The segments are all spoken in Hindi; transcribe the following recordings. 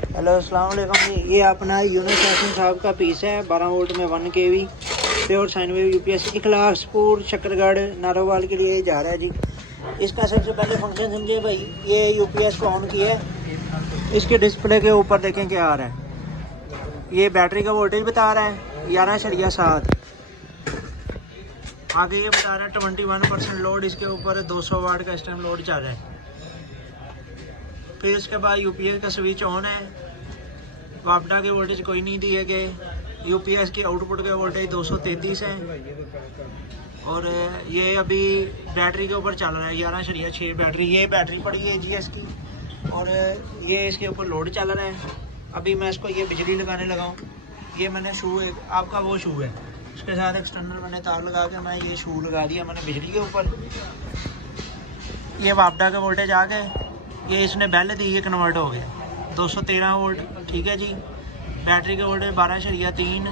हेलो अस्सलाम वालेकुम जी। ये अपना यूनिस हसन साहब का पीस है 12 वोल्ट में 1 kV pure sine wave UPS Ikhlaspur Shakargarh Narowal के लिए जा रहा है जी। इसका सबसे पहले फंक्शन समझे भाई, ये यूपीएस को ऑन किया है। इसके डिस्प्ले के ऊपर देखें क्या आ रहा है। ये बैटरी का वोल्टेज बता रहा है 11.7। आगे ये बता रहा है 21% लोड, इसके ऊपर 200 वाट का इस टाइम लोड चल रहा है। फिर इसके बाद यूपीएस का स्विच ऑन है। वापडा के वोल्टेज कोई नहीं दिए गए। यूपीएस की आउटपुट के वोल्टेज 233 है। और ये अभी बैटरी के ऊपर चल रहा है 11.6 बैटरी। ये बैटरी पड़ी है जीएस की और ये इसके ऊपर लोड चल रहा है। अभी मैं इसको ये बिजली लगाने लगा हूँ। ये मैंने शू आपका वो शू है, उसके साथ एक्सटर्नल मैंने तार लगा के मैं ये शू लगा दिया मैंने बिजली के ऊपर। ये वापडा के वोल्टेज आ गए। ये इसने बेल दी, ये कन्वर्ट हो गया 213 वोल्ट। ठीक है जी। बैटरी के वोल्टेज 12.3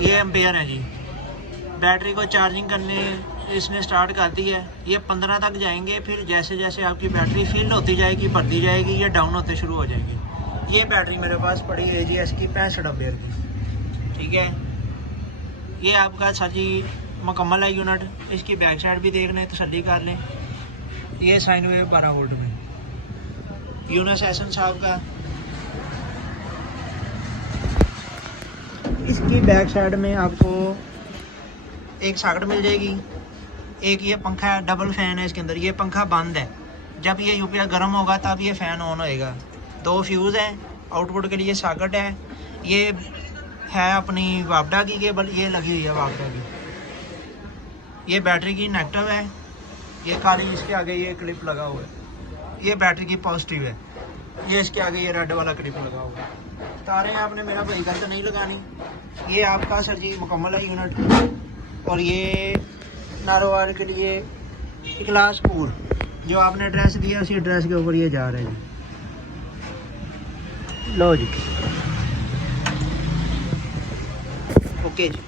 ये एम्पेयर है जी। बैटरी को चार्जिंग करने इसने स्टार्ट कर दी है। ये 15 तक जाएंगे। फिर जैसे जैसे आपकी बैटरी फिल होती जाएगी, भरती जाएगी, ये डाउन होते शुरू हो जाएगी। ये बैटरी मेरे पास पड़ी है जी इसकी 65 एम्पेयर की। ठीक है। ये आपका साजी मुकम्मल है यूनिट। इसकी बैक साइड भी देख लें, तसल्ली कर लें। ये साइन वेव 12 वोल्ट में यूनिस हसन साहब का। इसकी बैक साइड में आपको एक सॉकेट मिल जाएगी। एक ये पंखा है, डबल फैन है इसके अंदर। ये पंखा बंद है, जब ये यूपीएस गर्म होगा तब ये फ़ैन ऑन होएगा। 2 फ्यूज़ हैं, आउटपुट के लिए सॉकेट है। ये है अपनी वापडा की केबल, ये लगी हुई है वापडा की। ये बैटरी की नेगेटिव है। ये काली इसके आगे ये क्लिप लगा हुआ है, ये बैटरी की पॉजिटिव है। ये इसके आगे ये रेड वाला क्लिप लगा हुआ है। तारें आपने मेरा भाई गलत नहीं लगानी। ये आपका सर जी मुकम्मल है यूनिट। और ये नारोवाल के लिए इखलासपुर जो आपने एड्रेस दिया उसी एड्रेस के ऊपर ये जा रहा है जी। लो जी, ओके जी।